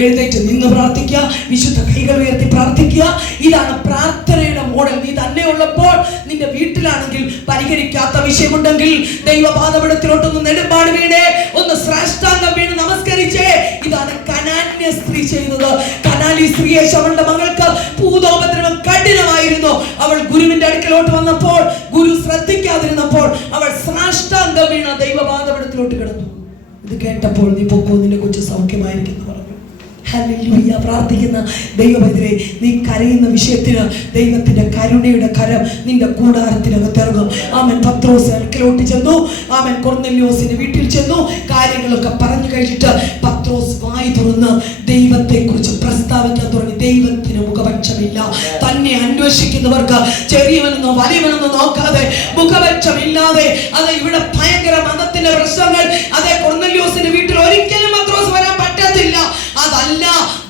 എഴുന്നേറ്റ് നിന്ന് പ്രാർത്ഥിക്കുക വിശുദ്ധ കൈകൾ ഉയർത്തി പ്രാർത്ഥിക്കുക. ഇതാണ് പ്രാർത്ഥനയുടെ മോഡൽ നീ തന്നെ ഉള്ളപ്പോൾ നിന്റെ വീട്ടിലാണെങ്കിൽ പരിഹരിക്കാത്ത വിഷയമുണ്ടെങ്കിൽ ദൈവപാദപടത്തിലോട്ടൊന്ന് നെടുമ്പാട് വീണേ ഒന്ന് ശ്രേഷ്ഠാംഗം വീണ് നമസ്കരിച്ചേ. ഇതാണ് കനാന്യ സ്ത്രീ ചെയ്തത് കനാലി സ്ത്രീയെ അവളുടെ മകൾക്ക് ഭൂതോപദ്രവം കഠിനമായിരുന്നു. അവൾ ഗുരുവിന്റെ അടുക്കലോട്ട് വന്നപ്പോൾ ഗുരു ശ്രദ്ധിക്കാതിരുന്നപ്പോൾ അവൾ സാഷ്ടാംഗം വീണ ദൈവപാദപടത്തിലോട്ട് കിടന്നു. ഇത് കേട്ടപ്പോൾ നീ പൊക്കോ നിന്നെ കുറിച്ച് സൗഖ്യമായിരിക്കുന്നു പറഞ്ഞു. ഹല്ലേലൂയ. പ്രാർത്ഥിക്കുന്ന ദൈവമെതിരെ നീ കരയുന്ന വിഷയത്തിന് ദൈവത്തിന്റെ കരുണയുടെ കരം നിന്റെ കൂടാരത്തിനകത്ത് ഇറങ്ങും. ആമൻ. പത്രോസ് അടുക്കലോട്ട് ചെന്നു. ആമൻ. കൊർന്നല്യോസിന്റെ വീട്ടിൽ ചെന്നു. കാര്യങ്ങളൊക്കെ പറഞ്ഞു കഴിഞ്ഞിട്ട് പത്രോസ് വായി തുറന്ന് ദൈവത്തെ കുറിച്ച് പ്രസ്താവിക്കാൻ തുടങ്ങി. ദൈവത്തിന് മുഖപക്ഷമില്ല. തന്നെ അന്വേഷിക്കുന്നവർക്ക് ചെറിയവനെന്നോ വലിയവനെന്നോ നോക്കാതെ മുഖപക്ഷമില്ലാതെ അത് ഇവിടെ ഭയങ്കര മതത്തിന്റെ പ്രശ്നങ്ങൾ. അതെ കൊർന്നല്യോസിന്റെ വീട്ടിൽ ഒരിക്കലും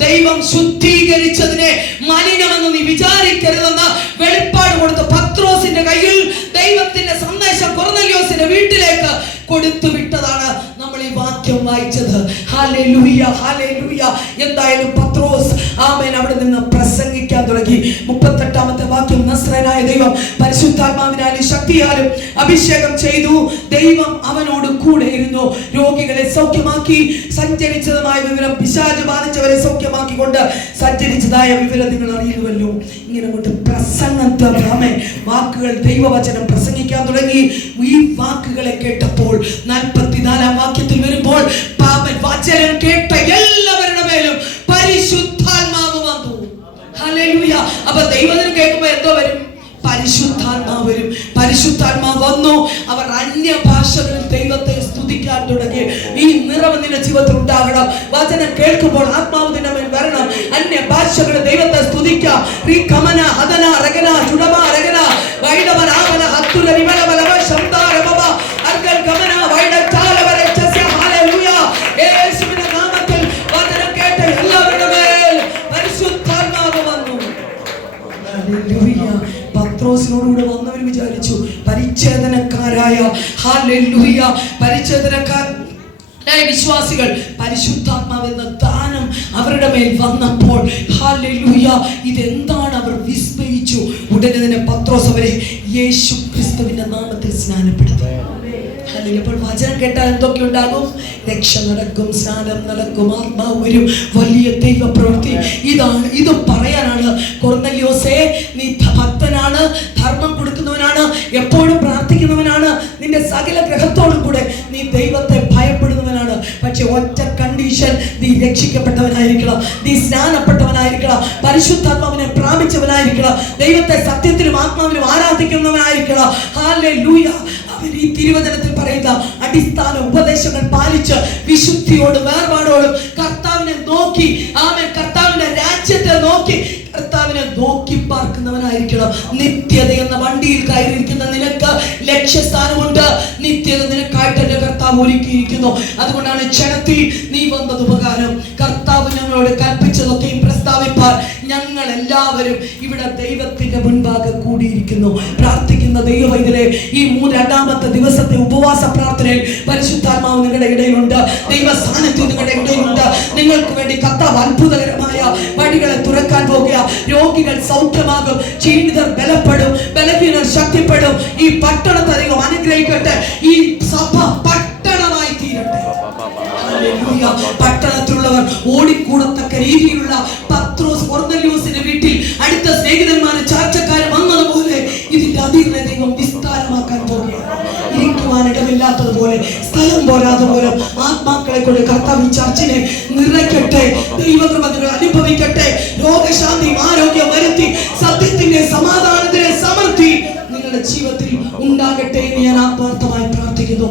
ദൈവം ശുദ്ധീകരിച്ചതിനെ മലിനമെന്ന് നീ വിചാരിക്കരുതെന്ന് വെളിപ്പാട് കൊടുത്ത് പത്രോസിന്റെ കയ്യിൽ ദൈവത്തിന്റെ സന്ദേശം കൊർന്നല്യോസിന്റെ വീട്ടിലേക്ക് കൊടുത്തു വിട്ടതാണ് നമ്മൾ ഈ വാക്യം വായിച്ചത്. ഹാലേലൂയ ഹാലേലൂയ എന്തായാലും പത്രോസ് ആമേൻ അവിടെ നിന്ന് പ്രസംഗിക്കാൻ തുടങ്ങി. മുപ്പത്തെട്ടാമത്തെ വാക്യം നസ്രനായ ദൈവം പരിശുദ്ധാത്മാവിനാലും ശക്തിയാലും അഭിഷേകം ചെയ്തു. ദൈവം അവനോട് കൂടെ ഇരുന്നു. രോഗികളെ സൗഖ്യമാക്കി. സഞ്ചരിച്ചതുമായ വിവരം പിശാജ് ബാധിച്ചവരെ സൗഖ്യമാക്കിക്കൊണ്ട് സഞ്ചരിച്ചതായ വിവരം നിങ്ങൾ അറിയുന്നുവല്ലോ ഇങ്ങനെ കൊണ്ട് പ്രസംഗത്തെ വാക്കുകൾ ദൈവവചനം പ്രസംഗിക്കാൻ തുടങ്ങി. ഈ വാക്കുകളെ കേട്ടപ്പോൾ നാൽപ്പത്തിനാലാം വാക്യത്തിൽ വരുമ്പോൾ പാപൻ വചനം കേട്ട എല്ലാവരുടെ മേലും പരിശുദ്ധാത്മാവ് വന്നു. അപ്പൊ ദൈവത്തിന് കേൾക്കുമ്പോ എന്തോ വരും? പരിശുദ്ധാത്മാവ് വരും പരിശുദ്ധാത്മാവ് വന്നു. അവർ അന്യ ഭാഷകളിൽ ദൈവത്തെ സ്തുതിക്കാൻ തുടങ്ങി. ഈ നിറവ് നിന്റെ ജീവിതത്തിൽ ഉണ്ടാകണം. വചനം കേൾക്കുമ്പോൾ ആത്മാവ് നിന്നെ വരണം. അന്യ ഭാഷകളിൽ ദൈവത്തെ സ്തുതിക്കാം. കമന ഹതന രഗന ചുടമ രഗന വൈഡവ രാവന ഹത്തുല വിമലവലവ പത്രോസിനോടുകൂടെ വന്നവർ വിചാരിച്ചു പരിച്ഛേദനക്കാരായ പരിച്ഛേദനക്കാർ വിശ്വാസികൾ പരിശുദ്ധാത്മാവെന്ന ദാനം അവരുടെ മേൽ വന്നപ്പോൾ ഇതെന്താണ് അവർ വിസ്മയിച്ചു? ഉടനെ തന്നെ പത്രോസ് അവരെ യേശു ക്രിസ്തുവിന്റെ നാമത്തിൽ സ്നാനപ്പെടുത്തി. അപ്പോൾ വചനം കേട്ടാൽ എന്തൊക്കെ ഉണ്ടാകും? രക്ഷ നടക്കും സ്നാനം നടക്കും ആത്മാവ് വരും. വലിയ ദൈവ നിന്റെ സകല ഗ്രഹത്തോടും കൂടെ നീ ദൈവത്തെ ഭയപ്പെടുന്നവനാണ്. പക്ഷെ ഒറ്റ കണ്ടീഷൻ നീ രക്ഷിക്കപ്പെട്ടവനായിരിക്കണം. നീ സ്നാനപ്പെട്ടവനായിരിക്കണം. പരിശുദ്ധാത്മാവിനെ പ്രാപിച്ചവനായിരിക്കണം. ദൈവത്തെ സത്യത്തിലും ആത്മാവിനും ആരാധിക്കുന്നവനായിരിക്കണം. അവർ ഈ തിരുവചനത്തിൽ പറയുന്ന അടിസ്ഥാന ഉപദേശങ്ങൾ പാലിച്ച് വിശുദ്ധിയോടും വേർപാടോടും നോക്കി പാർക്കുന്നവനായിരിക്കണം നിത്യത എന്ന വണ്ടിയിൽ കയറിയിരിക്കുന്ന നിനക്ക് ലക്ഷ്യസ്ഥാനമുണ്ട്. നിത്യത നിനക്കായിട്ട് എന്റെ കർത്താവ് ഒരുക്കിയിരിക്കുന്നു. അതുകൊണ്ടാണ് ക്ഷണത്തിൽ നീ വന്നത് ഉപകാരം. കർത്താവ് ഞങ്ങളോട് കൽപ്പിച്ചതൊക്കെയും പ്രസ്താവിപ്പാർ ഞങ്ങൾ എല്ലാവരും ഇവിടെ ദൈവത്തിന്റെ മുൻപാകെ കൂടിയിരിക്കുന്നു. പ്രാർത്ഥിക്കുന്ന ദൈവവൈദ്യരെ ഈ മൂന്ന് രണ്ടാമത്തെ ദിവസത്തെ ഉപവാസ പ്രാർത്ഥനയിൽ പരിശുദ്ധാത്മാവ് നിങ്ങളുടെ ഇടയിലുണ്ട്. ദൈവ സാന്നിധ്യം നിങ്ങളുടെ ഇടയിലുണ്ട്. വേണ്ടി കർത്താവ് അത്ഭുതകരമായ വഴികളെ തുറക്കാൻ പോകുക. രോഗികൾ സൗഖ്യമാകും ക്ഷീണിതർ ബലപ്പെടും ബലഹീനർ ശക്തിപ്പെടും. ഈ പട്ടണത്തെ അധികം അനുഗ്രഹിക്കട്ടെ. ഈ സഭ പട്ടണമായി തീരട്ടെ. പട്ടണത്തിലുള്ളവർ ഓടിക്കൂടത്തക്ക രീതിയിലുള്ള പത്രോസ് വീട്ടിൽ അടുത്ത സ്നേഹിതന്മാരും ചാർച്ചക്കാരും വന്നതുപോലെ ഇരിക്കുവാൻ ഇടമില്ലാത്തതുപോലെ സ്ഥലം പോരാതെ പോലും ആത്മാക്കളെ കൊണ്ട് കർത്താവ് ചർച്ചിനെ നിറയ്ക്കട്ടെ ദൈവകൃപതകൾ അനുഭവിക്കട്ടെ രോഗശാന്തി ആരോഗ്യം വരുത്തി സത്യത്തിന്റെ സമാധാനത്തിന്റെ സമൃദ്ധി നിങ്ങളുടെ ജീവിതത്തിൽ ഉണ്ടാകട്ടെ എന്ന് ഞാൻ ആത്മാർത്ഥമായി പ്രാർത്ഥിക്കുന്നു.